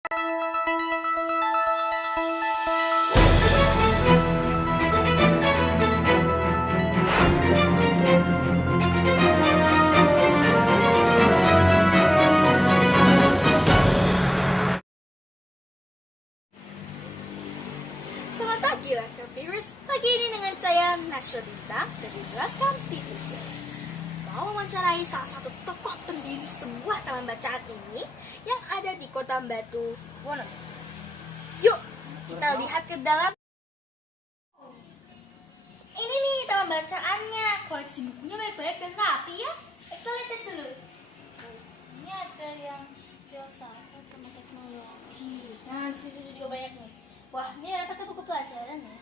Selamat pagi, Laskar Viewers. Pagi ini dengan saya, Nasya Bintang, dari Laskar TV Show. Mau mewawancarai salah satu tokoh pendiri sebuah taman bacaan ini yang ada di Kota Batu, Wonosobo. Yuk, kita lihat ke dalam. Ini nih taman bacaannya. Koleksi bukunya baik-baik dan rapi ya. Kita lihat dulu. Ini ada yang filsafat sama teknologi. Nah, di situ juga banyak nih. Wah, ini rata-rata buku pelajaran ya.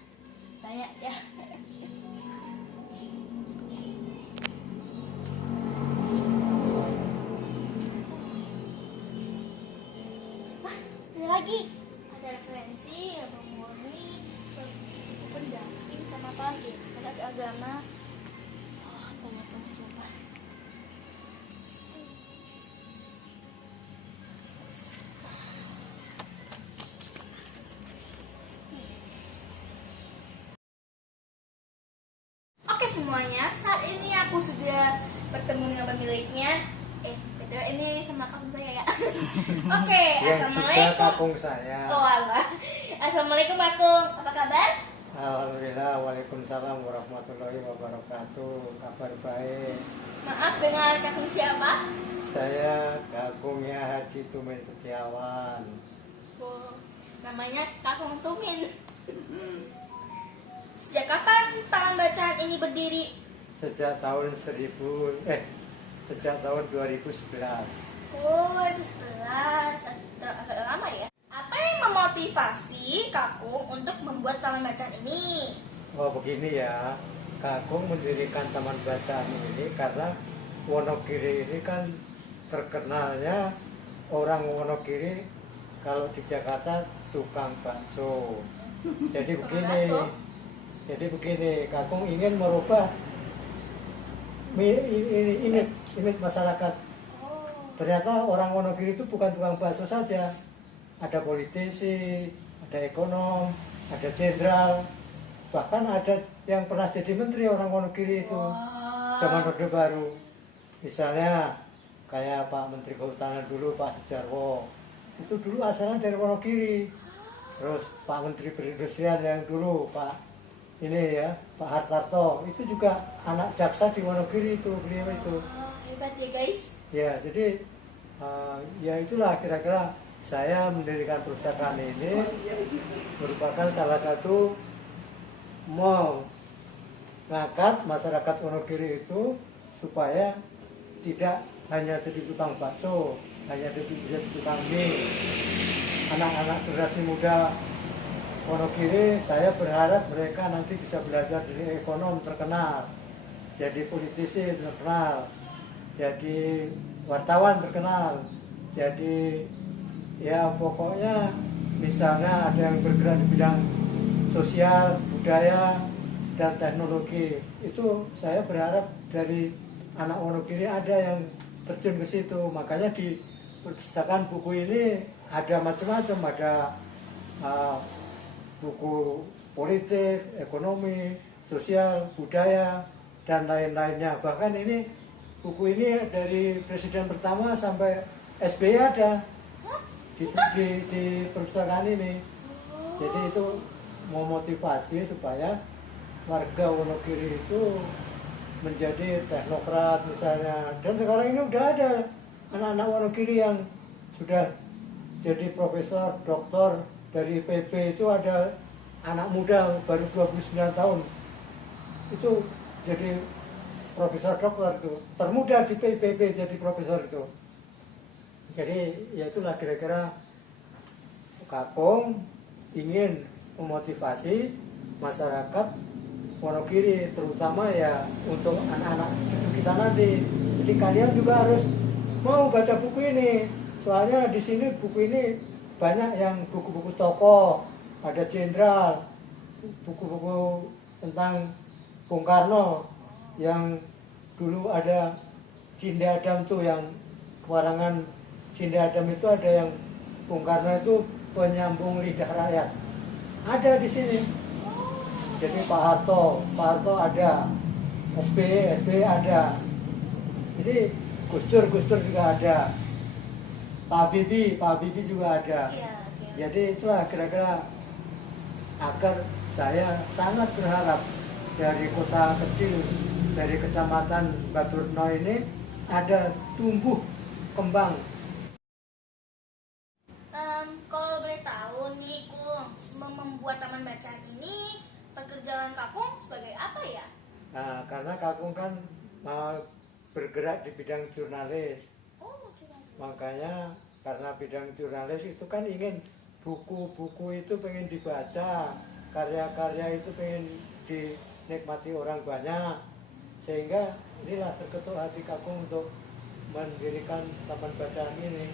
Banyak ya. Wah, ada lagi. Ada referensi, ada murni, buku pendamping sama pahit. Ada agama. Oh, banyak banget coba. Oke semuanya, saat ini aku sudah bertemu dengan pemiliknya. Betul ini sama kakung saya ya. Oke, assalamualaikum. Juga kakung saya. Oh Allah. Assalamualaikum kakung, apa kabar? Alhamdulillah, waalaikumsalam warahmatullahi wabarakatuh. Kabar baik. Maaf dengan kakung siapa? Saya kakungnya Haji Tumin Setiawan. Oh, namanya kakung Tumin. Sejak kapan taman bacaan ini berdiri? Sejak tahun 2011. Oh, 2011. Agak lama ya. Apa yang memotivasi kakung untuk membuat taman bacaan ini? Oh begini ya, kakung mendirikan taman bacaan ini karena Wonogiri ini kan terkenalnya orang Wonogiri kalau di Jakarta tukang bakso. Jadi begini, kakung ingin merubah image masyarakat. Ternyata orang Wonogiri itu bukan tukang bakso saja, ada politisi, ada ekonom, ada jenderal, bahkan ada yang pernah jadi menteri orang Wonogiri itu. Zaman Orde Baru, misalnya kayak Pak Menteri Kehutanan dulu Pak Sujarwo, itu dulu asalnya dari Wonogiri. Terus Pak Menteri Perindustrian yang dulu Pak Hartarto itu juga anak jaksa di Wonogiri itu, beliau itu. Hebat ya guys. Ya jadi ya itulah kira-kira saya mendirikan perpustakaan ini merupakan salah satu mengangkat masyarakat Wonogiri itu supaya tidak hanya jadi tukang bakso, hanya jadi tukang mie. Anak-anak generasi muda Wonogiri, saya berharap mereka nanti bisa belajar dari ekonom terkenal, jadi politisi terkenal, jadi wartawan terkenal, jadi ya pokoknya misalnya ada yang bergerak di bidang sosial, budaya, dan teknologi. Itu saya berharap dari anak Wonogiri ada yang terjun ke situ. Makanya di perpustakaan buku ini ada macam-macam, ada buku politik, ekonomi, sosial, budaya, dan lain-lainnya. Bahkan ini buku ini dari presiden pertama sampai SBY ada di perpustakaan ini. Jadi itu memotivasi supaya warga Wonogiri itu menjadi teknokrat misalnya. Dan sekarang ini udah ada anak-anak Wonogiri yang sudah jadi profesor, doktor. Dari IPB itu ada anak muda baru 29 tahun itu jadi profesor doktor itu, termuda di IPB jadi profesor itu. Jadi ya itulah kira-kira kakung ingin memotivasi masyarakat Wonogiri, terutama ya untuk anak-anak cucu kita nanti. Jadi kalian juga harus mau baca buku ini, soalnya di sini buku ini banyak yang buku-buku tokoh, ada jenderal, buku-buku tentang Bung Karno, yang dulu ada Cinde Adam tuh, yang karangan Cinde Adam itu ada yang Bung Karno itu penyambung lidah rakyat. Ada di sini. Jadi Pak Harto ada, SBY ada. Jadi Gus Dur juga ada. Pak Habibie juga ada. Iya, oke. Jadi itulah kira-kira agar saya sangat berharap dari kota kecil, dari kecamatan Baturno ini ada tumbuh kembang. Kalau boleh tahu nih, Kung, membuat taman bacaan ini pekerjaan Kakung sebagai apa ya? Nah, karena Kakung kan bergerak di bidang jurnalis, Oh, curang. makanya karena bidang jurnalis itu kan ingin buku-buku itu pengen dibaca, karya-karya itu pengen dinikmati orang banyak, sehingga inilah terketuk hati Kakung untuk mendirikan taman bacaan ini.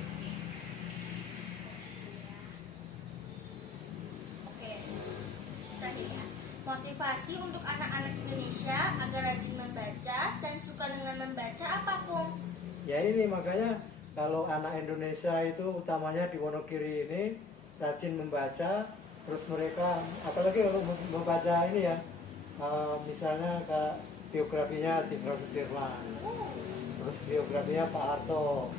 Oke, tadi ya. Motivasi untuk anak-anak Indonesia agar rajin membaca dan suka dengan membaca apa, Kung? Ya ini makanya kalau anak Indonesia itu utamanya di Wonogiri ini rajin membaca, terus mereka apalagi kalau membaca ini ya, misalnya ke biografinya Jenderal Sudirman, terus biografinya Pak Harto,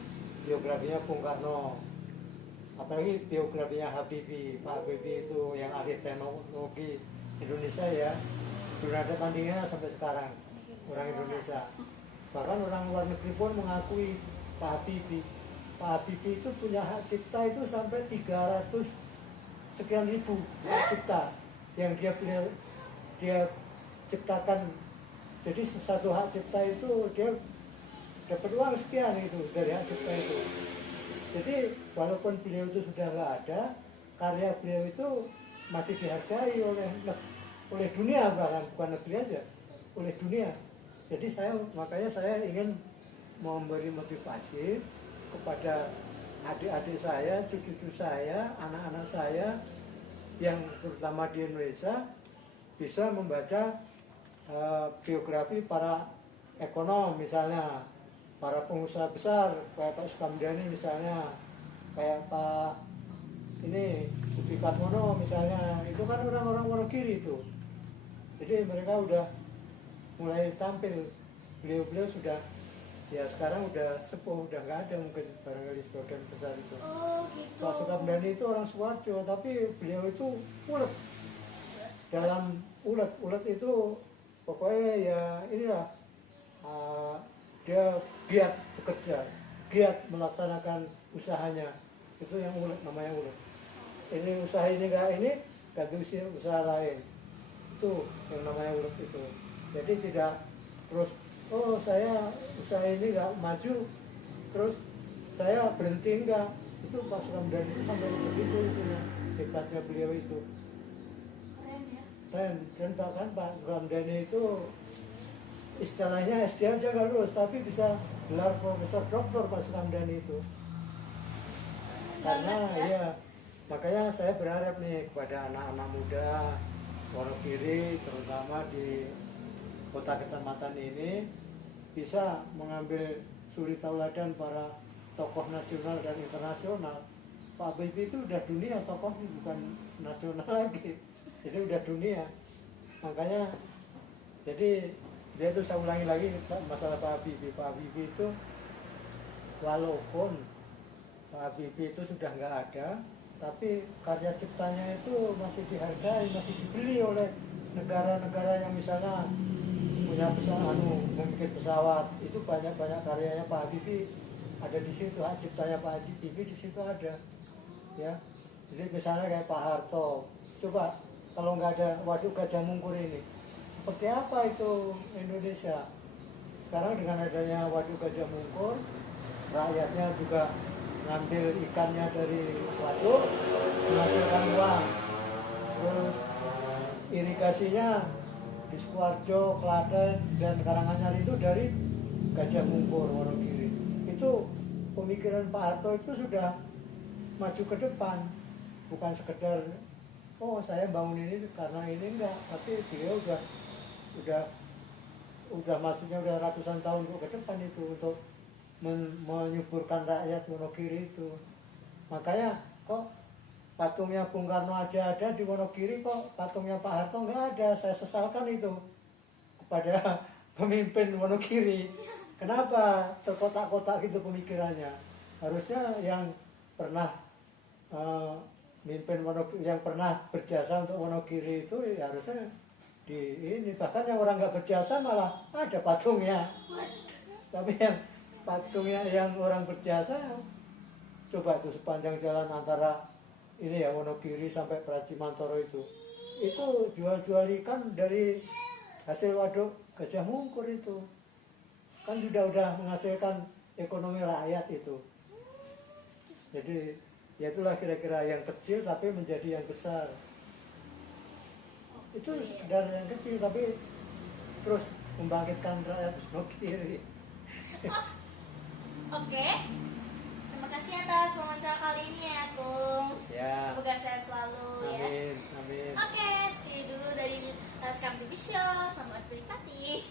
biografinya Bung Karno, apalagi biografinya Pak Habibie itu yang ahli teknologi Indonesia ya, sudah ada tandingannya sampai sekarang orang Indonesia. Bahkan orang luar negeri pun mengakui Pak Habibie itu punya hak cipta itu sampai 300 sekian ribu hak cipta yang dia ciptakan. Jadi satu hak cipta itu dia dapat uang sekian itu dari hak cipta itu. Jadi walaupun beliau itu sudah nggak ada, karya beliau itu masih dihargai oleh dunia, bahkan bukan negeri aja, oleh dunia. Jadi makanya saya ingin memberi motivasi kepada adik-adik saya, cucu-cucu saya, anak-anak saya yang terutama di Indonesia bisa membaca biografi para ekonom misalnya, para pengusaha besar kayak Pak Sukamdhani misalnya, kayak Pak Budi Karno misalnya, itu kan orang-orang Wonogiri itu. Jadi mereka udah mulai tampil, beliau sudah ya sekarang udah sepuh, udah nggak ada mungkin barangkali sebagian besar itu. Oh, gitu. Pak Sukamdhani itu orang Sukoharjo, tapi beliau itu ulet. Dalam ulet itu pokoknya ya inilah, dia giat bekerja, giat melaksanakan usahanya. Itu yang ulet, namanya ulet. Ini usaha ini ganti usaha lain. Itu yang namanya ulet itu. Jadi tidak terus, oh saya usaha ini nggak maju, terus saya berhenti, enggak. Itu Pak Sukamdhani itu sampai segitu itu hebatnya beliau itu. Keren ya. Dan bahkan Pak Sukamdhani itu istilahnya SD aja nggak lulus, tapi bisa gelar profesor doktor Pak Sukamdhani itu. Karena ya makanya saya berharap nih kepada anak-anak muda Wonogiri, terutama di kota kecamatan ini, bisa mengambil suri tauladan para tokoh nasional dan internasional. Pak Habibie itu udah dunia tokoh, bukan nasional lagi, jadi udah dunia. Makanya jadi dia itu, saya ulangi lagi masalah Pak Habibie itu, walaupun Pak Habibie itu sudah nggak ada, tapi karya ciptanya itu masih dihargai, masih dibeli oleh negara-negara yang misalnya punya membuat pesawat. Itu banyak karyanya Pak Habibie ada di situ, hak ciptanya Pak Habibie di situ ada, ya. Jadi misalnya kayak Pak Harto, coba kalau nggak ada Waduk Gajah Mungkur ini, seperti apa itu Indonesia? Sekarang dengan adanya Waduk Gajah Mungkur, rakyatnya juga ngambil ikannya dari waduk, menghasilkan uang. Terus irigasinya di Sukoharjo, Klaten, dan Karanganyar itu dari Gajah Mungkur, Wonogiri. Itu pemikiran Pak Harto itu sudah maju ke depan, bukan sekedar oh saya bangun ini karena ini, enggak, tapi beliau udah maksudnya udah ratusan tahun ke depan itu untuk menyuburkan rakyat Wonogiri itu. Makanya kok patungnya Bung Karno aja ada di Wonogiri, kok patungnya Pak Harto nggak ada. Saya sesalkan itu kepada pemimpin Wonogiri. Kenapa terkotak-kotak gitu pemikirannya? Harusnya yang pernah mimpin Wonogiri, yang pernah berjasa untuk Wonogiri itu ya harusnya di ini. Bahkan yang orang nggak berjasa malah ada patungnya. Tapi yang patungnya yang orang berjasa, coba itu sepanjang jalan antara ini ya Wonogiri sampai Pracimantoro itu jual-jual ikan dari hasil waduk Gajah Mungkur itu. Kan udah menghasilkan ekonomi rakyat itu. Jadi ya itulah kira-kira yang kecil tapi menjadi yang besar. Itu sekedar yang kecil tapi terus membangkitkan rakyat Wonogiri. Oke. Terima kasih atas wawancara kali ini ya, Kung. Ya. Semoga sehat selalu ya. Amin, amin. Oke, sekian dulu dari Laskam TV Show. Selamat menikmati.